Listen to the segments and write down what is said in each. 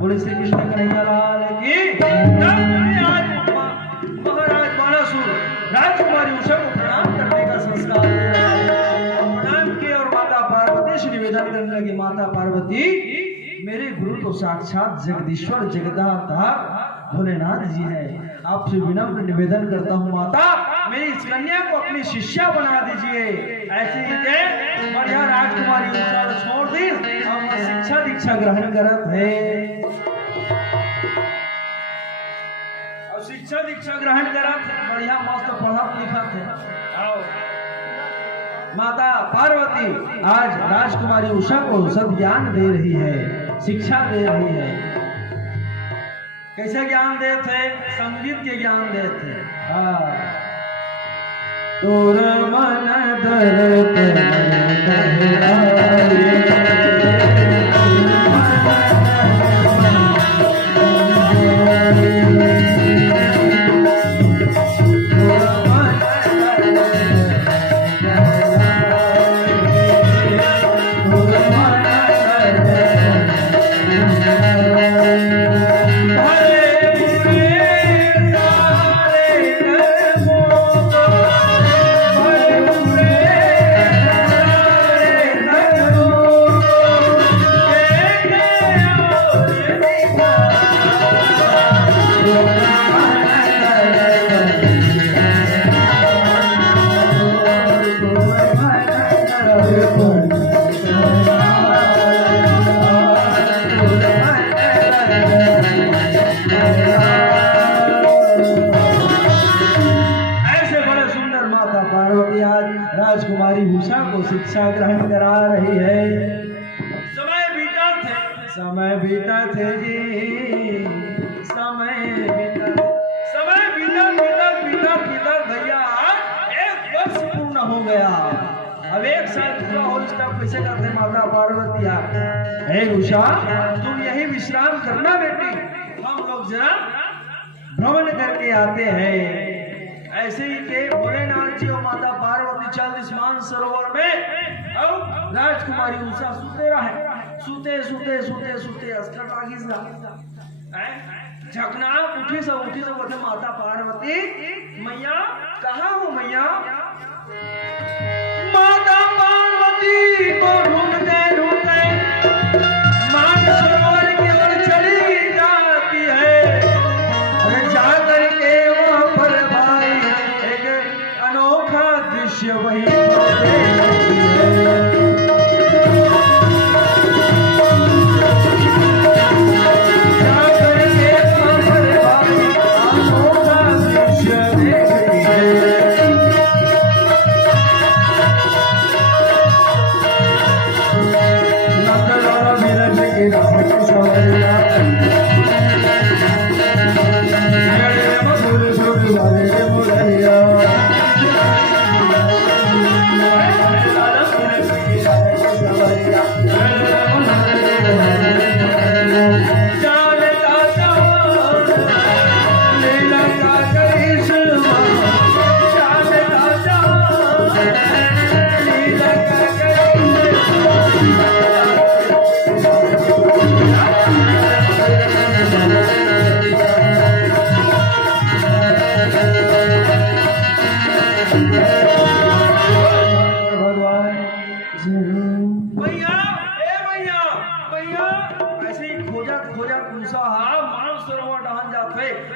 बोले श्री कृष्ण कन्हैया लाल की। आज महाराज बाणासुर राजकुमारी उषा को प्रणाम करने का संस्कार प्रणाम किए और माता पार्वती से निवेदन करने लगी, माता पार्वती मेरे गुरु तो साक्षात जगदीश्वर जगदाधार भोलेनाथ जी है, आपसे विनम्र निवेदन करता हूँ माता मेरी इस कन्या को अपनी शिष्या बना दीजिए। ऐसे ही बढ़िया राजकुमारी उषा छोड़ दी और शिक्षा दीक्षा ग्रहण करत है और शिक्षा दीक्षा ग्रहण करत बढ़िया मस्त पढ़त लिखत है। माता पार्वती आज राजकुमारी उषा को सद्ज्ञान दे रही है, शिक्षा दे रही है। कैसे ज्ञान देते? संगीत के ज्ञान देते। तोर मन दर्द राजकुमारी उषा को शिक्षा ग्रहण करा रही है। समय बीता थे जी, समय बीता भैया 1 वर्ष पूर्ण हो गया। अब 1 साल पूरा हो इसका कैसे करते माता पार्वती? हे उषा तुम यही विश्राम करना बेटी, हम लोग जरा भ्रमण करके आते हैं। ऐसे ही के भोलेनाथ जी और माता पार्वती चल इस मानसरोवर में और राजकुमारी उषा सुते रहे, सुते अस्तर लागिस झकना उठी सब बोले माता पार्वती मैया कहाँ हो मैया? माता पार्वती को ढूंढते मानसरोवर की ओर चली जाती है। अरे जाकर के वहां पर भाई एक अनोखा दृश्य वही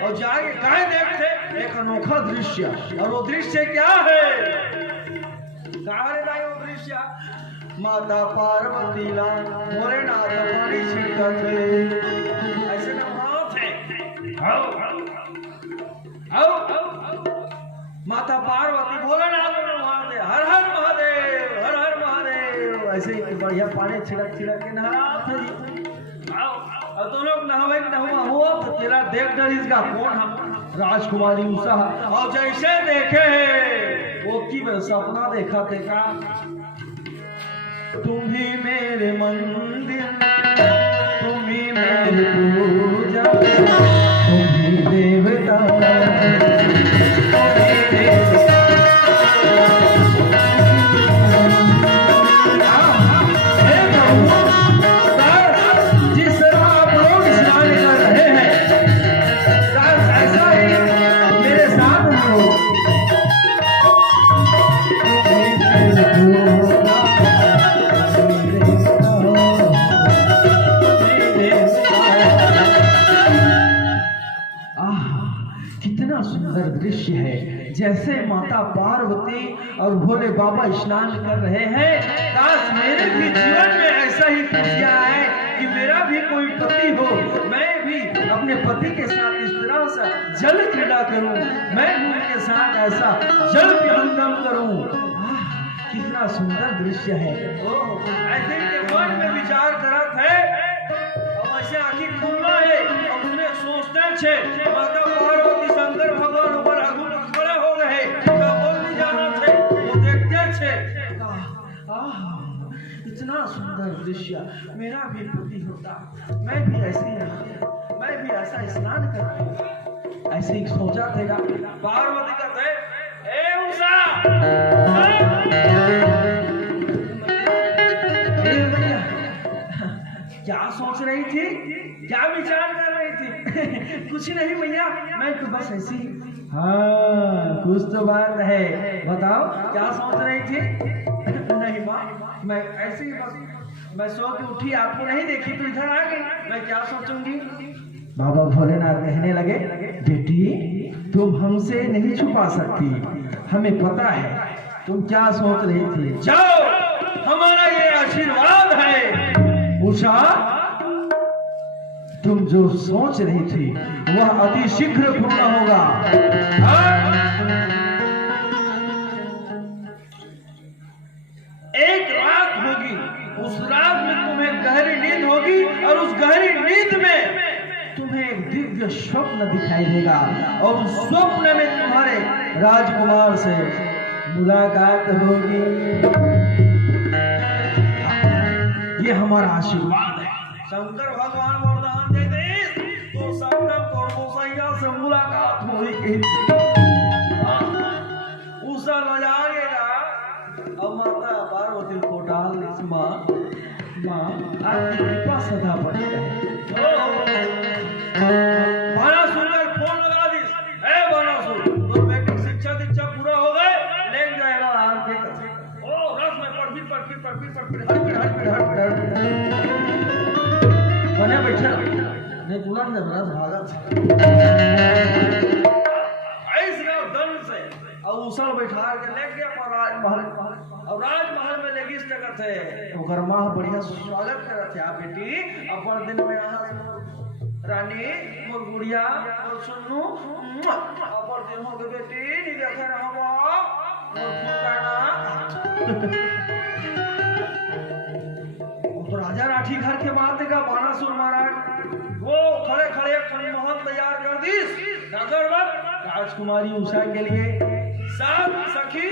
और जाके काय देखते एक अनोखा दृश्य। और वो दृश्य क्या है? वो दृश्य माता पार्वती ला भोलेनाथ पानी छिड़कते ऐसे न हाथ है। माता पार्वती भोलेनाथ महादेव हर हर महादेव, हर हर महादेव ऐसे ही बढ़िया पानी छिड़क के नहा। और तो लोग नहावे हुआ तो तेरा देख डर इसका कौन हम राजकुमारी उषा। और जैसे देखे वो की सपना देखा थे का तुम ही मेरे मंदिर, तुम ही मेरे पूजा, तुम ही देवता, जिस आप लोग जैसे माता पार्वती और भोले बाबा स्नान कर रहे हैं, काश मेरे भी जीवन में ऐसा ही खुशियां आए कि मेरा भी कोई पति हो, मैं भी अपने पति के साथ इस तरह से जल क्रीड़ा करूं, मैं भी उनके साथ ऐसा जल विहंगम करूं। कितना सुंदर दृश्य है। ऐसे के मन में विचार करत है और ऐसे आंखें खुलना है और उसने सोचते छे माता पार्वती शंकर भगवान ऊपर आगू खड़े हो गए, तो बोल नहीं जाना थे, वो देखते छे इतना सुंदर दृश्य, मेरा भी पति होता, मैं भी ऐसे ही रहता, मैं भी ऐसा स्नान करता। ऐसे ही सोचा थे। पार्वती कहते ए उषा, क्या सोच रही थी, क्या विचार कर रही थी? कुछ नहीं भैया, मैं तो बस ऐसी। हाँ, कुछ तो बात है, बताओ क्या सोच रही थी? नहीं माँ, मैं ऐसे ही बस मैं सो के उठी, आपको नहीं देखी तो इधर आ गई, मैं क्या सोचूंगी? बाबा भोलेनाथ कहने लगे, बेटी तुम हमसे नहीं छुपा सकती, हमें पता है तुम क्या सोच रही थी। जाओ, हमारा ये आशीर्वाद है। उषा, तुम जो सोच रही थी वह अति शीघ्र पूर्ण होगा। एक रात होगी, उस रात में तुम्हें गहरी नींद होगी और उस गहरी नींद में तुम्हें एक दिव्य स्वप्न दिखाई देगा और उस स्वप्न में तुम्हारे राजकुमार से मुलाकात होगी। ये हमारा आशीर्वाद है। शंकर भगवान वरदान देते तो सपना को सैया से मुलाकात होगी। उषा लजाएगा और माता पार्वती को डाल माँ आपकी कृपा सदा बनी रहे। बाणासुर फोन लगा दी, है बाणासुर, तो बेटी शिक्षा दीक्षा पूरा हो गए, ले जाएगा आपके कसे। ओ रस में पढ़ बने बैठा नहीं तुरंत ने बड़ा भागा ऐसा दम से और उसल बैठा के ले गया राजमहल, और राजमहल में लगी जगत है ओकर मां बढ़िया स्वागत करत है। आप बेटी अपन दिन में यहाँ रानी मोर गुड़िया मोर सुन्नू अपन दिन हो गए बेटी नहीं देखे रहा मोर फुलकाना। तो राजा राठी घर के बाद देखा बाणासुर महाराज वो खड़े खड़े महल तैयार कर दी नगरवत राजकुमारी उषा के लिए, सात सखी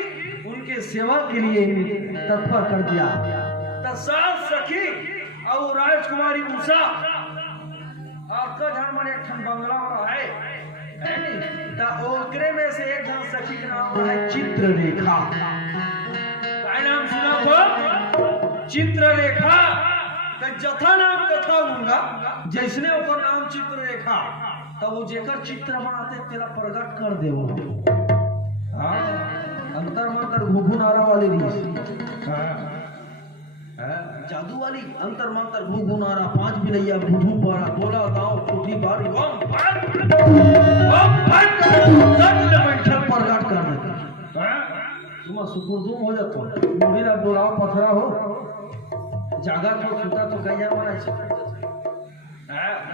उनके सेवा के लिए तत्पर कर दिया। तो सात सखी और राजकुमारी उषा आपका धर्म एक ठन बंगला है ओकरे में से एक जन सखी का नाम है चित्ररेखा। क्या नाम सुना तो? चित्ररेखा। जथा नाम कथा होगा जैसने ओकर नाम चित्ररेखा, तब वो जेकर चित्र बनाते तेरा प्रकट कर दे वो। अंतर मंतर घुघु नारा वाली जादू वाली अंतर मंतर घुघु नारा पांच बिलैया घुघु पारा बोला गांव टूटी बारी प्रकट कर देते तुम सुपुर्दुम हो जातो मुड़ी ना बोलाओ पथरा हो जागा तो सुता तो कहीं जाना है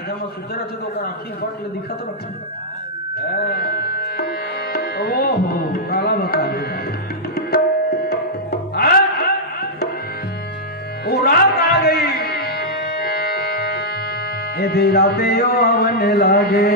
जब मैं सुते रहते तो कर आंखें फट ले दिखा तो रखते ओहो काला बता दे वो रात आ गई यदि राते यो आने लागे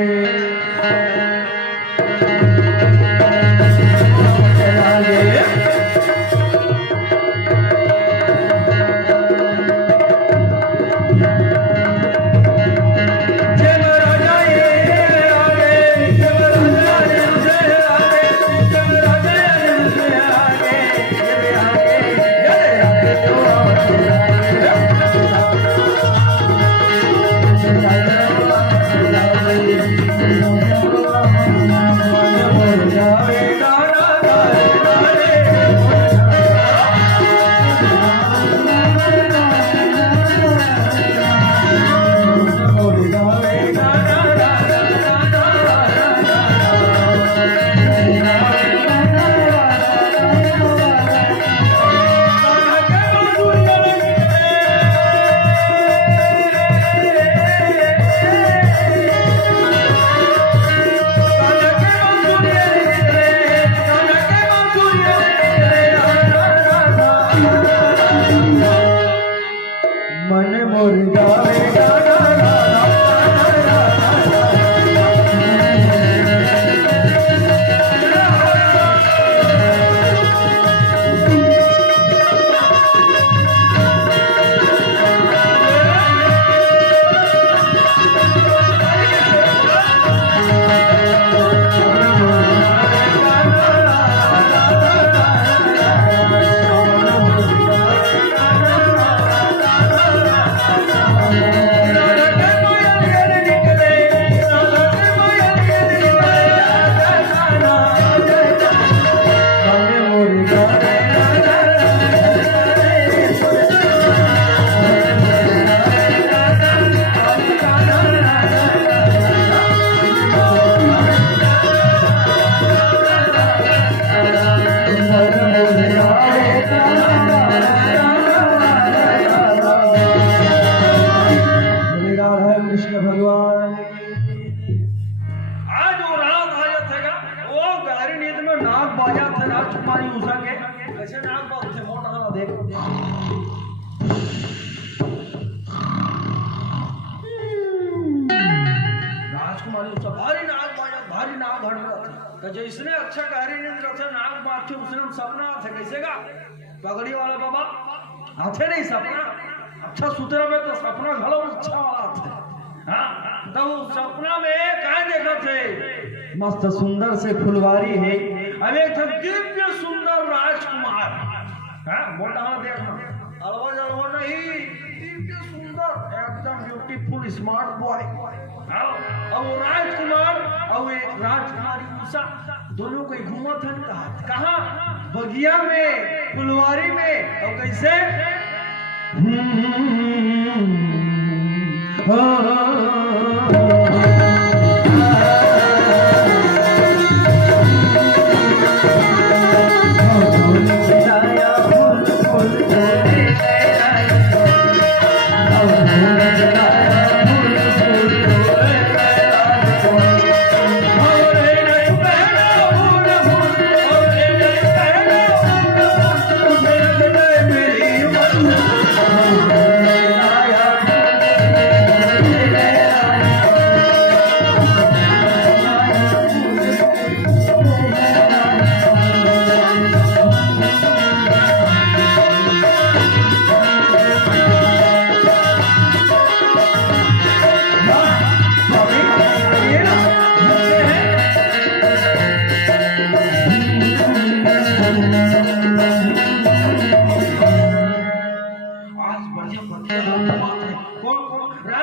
परिवार आज वो रात आया था वो गहरी नींद में नाक बाजा थे राजकुमारी उषा के कैसे नाक बाज थे मोटा वाला देख राजकुमारी उषा भारी नाक हट रहा था तो जिसने अच्छा गहरी नींद रहा नाक बाज थे उसने सपना थे कैसे का पगड़ी वाला बाबा आते नहीं सपना अच्छा सुतरा में तो सपना घलो अच्छा वाला था हाँ तो उस सपना में क्या देखा थे मस्त सुंदर से फुलवारी है अब एक दिव्य सुंदर राजकुमार हाँ मोटा हाँ देखना अलवा जलवा नहीं दिव्य सुंदर एकदम ब्यूटीफुल स्मार्ट बॉय अब वो राजकुमार और एक राजकुमारी उषा दोनों को घूमा था कहा बगिया में फुलवारी में और कैसे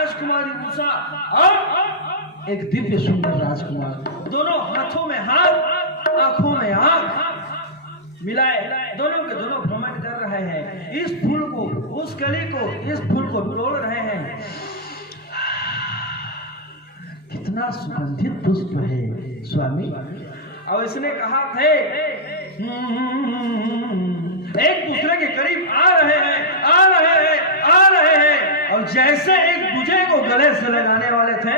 राजकुमारी उषा एक दिव्य सुंदर राजकुमार दोनों हाथों में हाथ आंखों में आंख मिलाए दोनों के दोनों भ्रमण कर रहे हैं इस फूल को उस कली को इस फूल को तोड़ रहे हैं कितना सुगंधित पुष्प है स्वामी और इसने कहा थे एक दूसरे के करीब आ रहे हैं और जैसे एक दूसरे को गले से लगाने वाले थे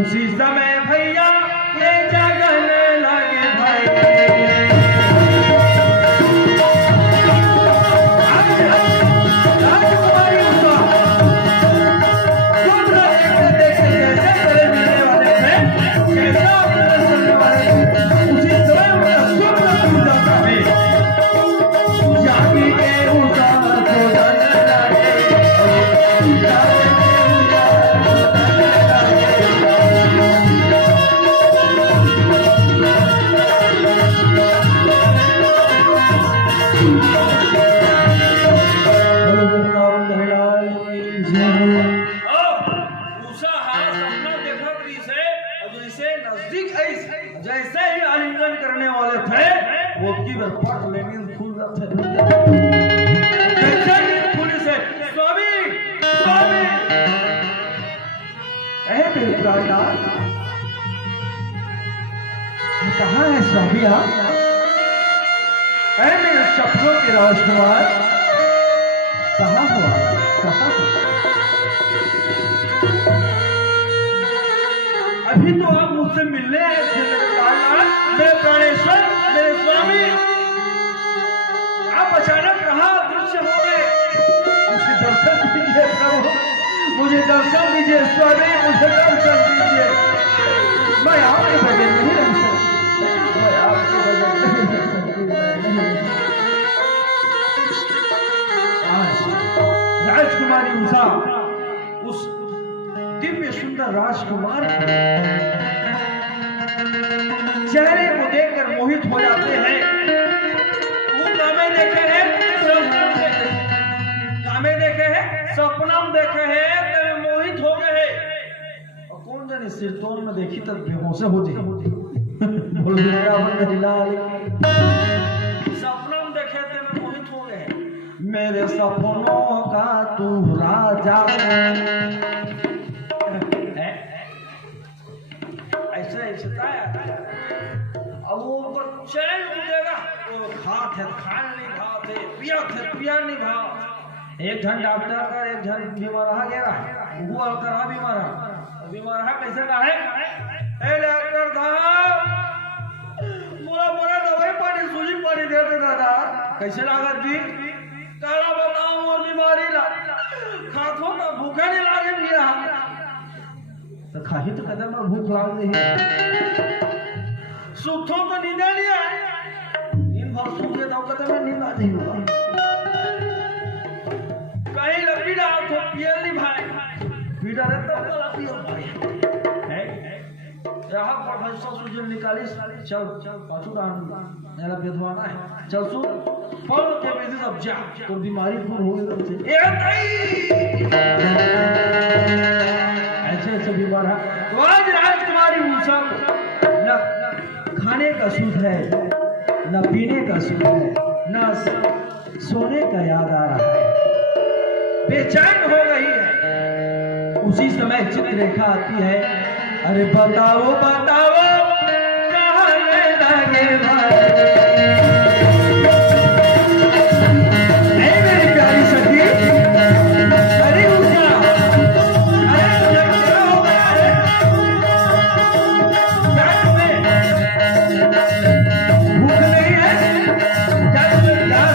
उसी समय भैया ये जगने लगे भाई जैसे ही आलिंगन करने वाले थे वो की पट लेकिन फूल थे फूल से स्वामी स्वामी मेरे प्राणनाथ कहाँ है स्वामी आप मेरे सपनों के राजकुमार कहाँ हुआ अभी तो आप मुझसे मिलने आए थे मेरे प्राणेश्वर मेरे स्वामी आप अचानक कहाँ दृश्य हो गए मुझे दर्शन दीजिए प्रभु मुझे दर्शन दीजिए स्वामी मुझे दर्शन दीजिए मैं आपके बगैर नहीं रह सकती मैं आपके बगैर नहीं रह सकती राजकुमारी उषा उस दिव्य सुंदर राजकुमार चेहरे को देखकर मोहित हो जाते हैं वो कामे देखे हैं सपनम देखे हैं तब मोहित हो गए हैं और कौन जाने सिरतोन में देखी तब बेहोश हो जाए बोल सपनम देखे तब मोहित हो गए मेरे सपनों का तू राजा ऐसे अब वो चैन उठेगा वो खात है खान नहीं भाव थे पिया नहीं भाव एक जन डॉक्टर कर एक जन बीमार आ गया वो करा बीमार है कैसे का है ए डॉक्टर साहब मोरा दवाई पानी सूजी पानी दे दे दादा कैसे लागत जी काला बताओ और बीमारी ला खाथो ना भूखा नहीं लागे भैया तो खाही तो कदम में भूख लाग रही सुथो तो नींद नहीं आए नींद भर सो के तो कदम में नींद आती होगा कहीं लपी डाल तो पियल नहीं भाई पीड़ा रहता होगा लपी और भाई है यहाँ प्रोफेसर सुजन निकाली चल पाछू दान मेरा बेधवाना है चल सु फल के बेसिस अब जा तो बीमारी दूर हो गई तुमसे ए नहीं ऐसे बीमार है तो आज राजकुमारी उषा न खाने का सुख है न पीने का सुख है न सोने का याद आ रहा है बेचैन हो गई है उसी समय चित्ररेखा आती है अरे बताओ बताओ कहाँ लगे भाई मेरी प्यारी सखी अरे उषा अरे क्या हो गया है भूख नहीं है प्यास नहीं है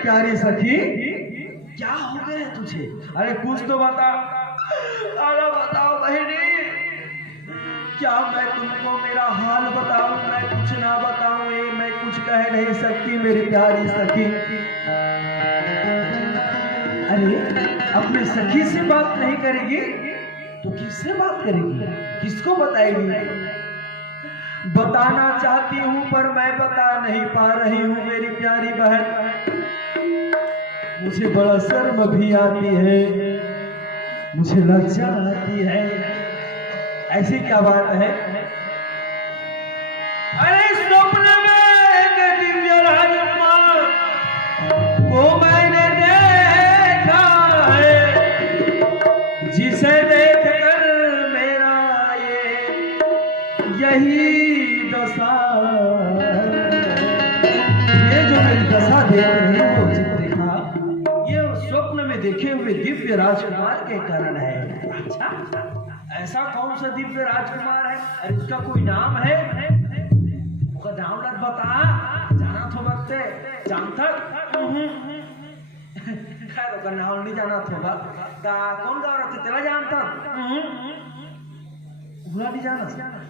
प्यारी सखी क्या हो गया तुझे अरे कुछ तो बता अरे बताओ बहनी क्या मैं तुमको मेरा हाल बताऊं मैं कुछ ना बताऊं ये मैं कुछ कह नहीं सकती मेरी प्यारी सखी अरे अपनी सखी से बात नहीं करेगी तो किससे बात करेगी किसको बताएगी बताना चाहती हूं पर मैं बता नहीं पा रही हूं मेरी प्यारी बहन मुझे बड़ा शर्म भी आती है मुझे लज्जा आती है ऐसी क्या बात है अरे स्वप्न में एक दिव्य राजकुमार को मैंने देखा है जिसे देखकर मेरा यही दशा ये जो मेरी दशा देख रहे हैं वो चित्ररेखा ये स्वप्न में देखे हुए दिव्य राजकुमार के कारण है अच्छा ऐसा कौन सा दिव्य राजकुमार है अरे उसका कोई नाम है उसका नाम लग बता जाना तो बत्ते जानता खैर उसका नाम नहीं जाना थोड़ा कौन गा रहा तेरा जानता पूरा नहीं जाना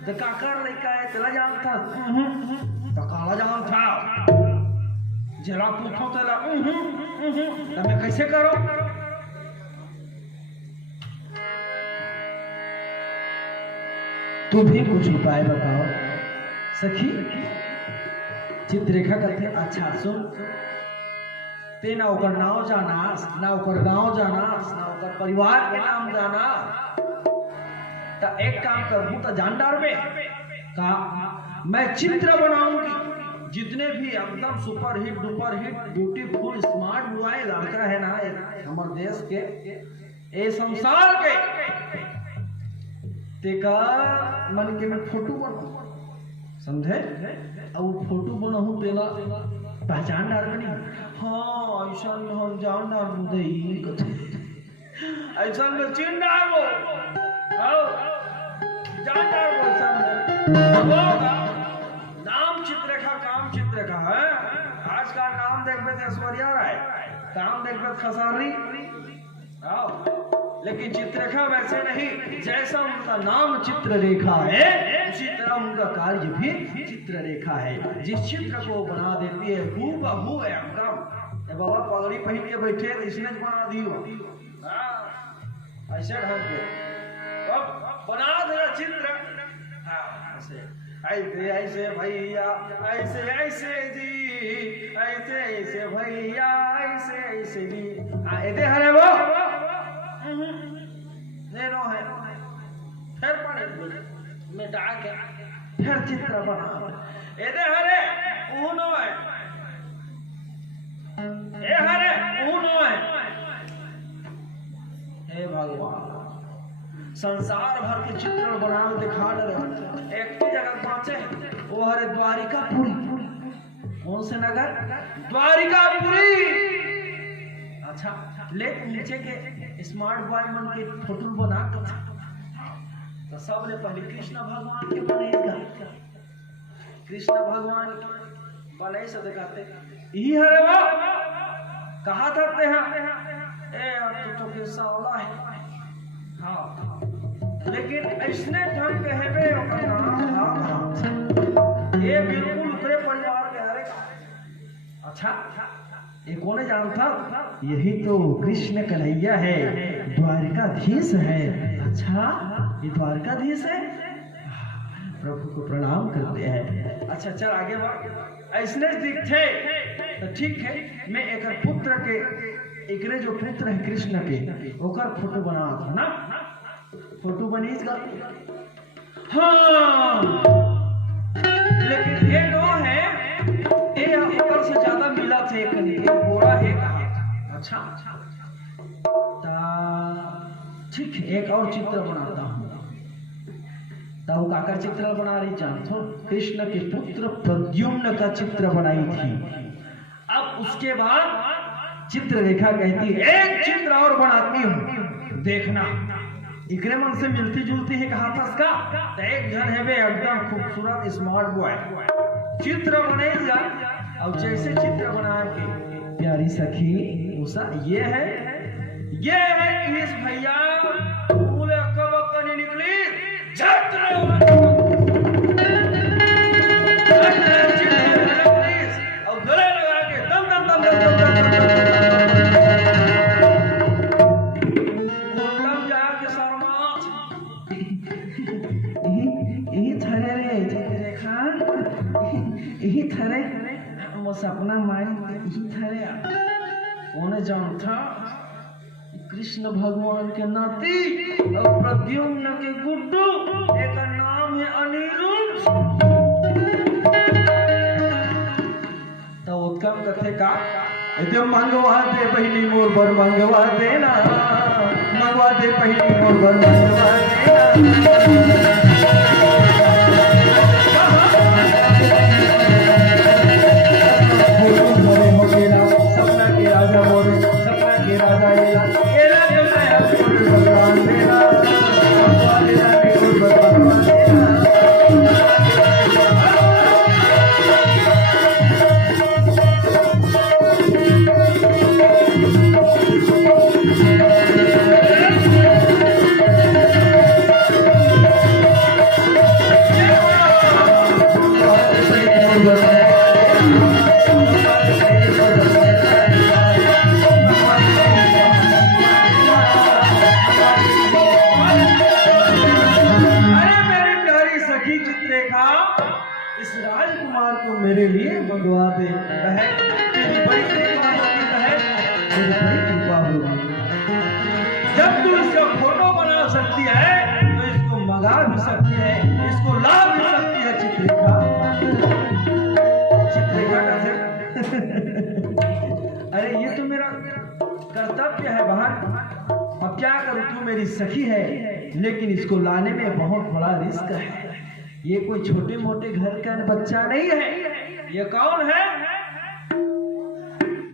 तो काकर लड़का है तेरा जानता तो काला जान था जरा पूछो तेरा तो मैं कैसे करो तू भी कुछ उपाय बताओ सखी चित्ररेखा कहते अच्छा सुन ते ना ओकर नाव जानास, ना ओकर गांव जानास, ना ओकर परिवार के नाम जानास। तो एक काम करूं तो जान डारबे का मैं चित्र बनाऊंगी। जितने भी एकदम super hit duper hit beautiful smart boy लड़का है ना हमारे देश के ए संसार के तेका मन के में फोटो बनाऊं, समझे? अब फोटो बनाऊं तेला पहचान डाल बनी। हाँ ऐसा में हम जान डाल मुदई कथे ऐसा में चिन डालो आओ जान डाल ऐसा में होगा। नाम चित्ररेखा काम चित्ररेखा है। आज का नाम देखबे तो ऐश्वर्या राय, काम देखबे खसारी आओ। लेकिन चित्ररेखा वैसे नहीं, जैसा उनका नाम चित्ररेखा है उसी तरह उनका कार्य भी चित्ररेखा है। जिस चित्र को बना देती है हूबहू है एकदम। बाबा पगड़ी पहन के बैठे इसने बना दियो ऐसे ढंग के अब बना दिया चित्र। हाँ ऐसे ऐसे भैया ऐसे ऐसे जी ऐसे ऐसे भैया ऐसे ऐसे जी ऐसे हरे वो लेनो है फिर पढ़े मिटा के फिर चित्र बना ऐसे हरे ऊनो है ए हरे ऊनो है। हे भगवान संसार भर के चित्र बना दिखा रहे एक ही जगह पहुंचे वो हरे द्वारिकापुरी। कौन से नगर? द्वारिकापुरी। अच्छा लेकिन नीचे के स्मार्ट बॉय मन के फोटो बना तो सबले पहले कृष्ण भगवान के बनेगा। कृष्ण भगवान बने से दिखाते यही हरे वो कहा करते हैं ए अब तो के सावला है। हाँ लेकिन ऐसने ढंग के हेबे ओकर नाम ये बिल्कुल उतरे परिवार के हरे। अच्छा ये कौन जानता? यही तो कृष्ण कन्हैया है, द्वारिकाधीश है। अच्छा ये द्वारिकाधीश है, प्रभु को प्रणाम करते हैं। अच्छा चल आगे बढ़। ऐसने दिखते तो ठीक है। मैं एक पुत्र के एकरे जो पुत्र है कृष्ण के ओकर फोटो बना था ना, फोटो बनीज का। हाँ लेकिन ये नो है ये ओकर से ज्यादा मिला थे कनी गोरा है। अच्छा ठीक है एक और चित्र बनाता हूँ। ताऊ काकर चित्र बना रही जानते? कृष्ण के पुत्र प्रद्युम्न का चित्र बनाई थी। अब उसके बाद चित्ररेखा कहती है एक चित्र और बनाती हूँ देखना। इकरे मन से मिलती जुलती है कहा था उसका एक जन है वे एकदम खूबसूरत स्मार्ट बॉय चित्र बने जा। अब जैसे चित्र बना के प्यारी सखी उषा ये है इस भैया बोले कब कनी निकली चित्र और गले लगा के दम दम दम दम दम दम जाके शर्मा यही थरे रे रेखा यही थरे वो सपना माई यही थरे कौन जानता? कृष्ण भगवान के नाती और प्रद्युम्न के गुड्डू एक नाम है अनिरुद्ध। तो उत्तम कथे का यदि मंगवा दे पहली मोर बर मंगवा देना मंगवा दे पहली मोर बर मंगवा देना। सपना के राजा मोरे सपना के राजा एला भगवान देना भगवान देना। इस राजकुमार को मेरे लिए मंगवा दे। बहन तेरी बड़ी कृपा होगी, बहन तेरी बड़ी कृपा होगी। जब तू इसका फोटो बना सकती है तो इसको मंगा भी सकती है, इसको ला भी सकती है। चित्रिका चित्रिका कैसे अरे ये तो मेरा कर्तव्य है बहन। अब क्या करूं, तू मेरी सखी है, लेकिन इसको लाने में बहुत बड़ा रिस्क है। ये कोई छोटे मोटे घर का बच्चा नहीं है। ये कौन है?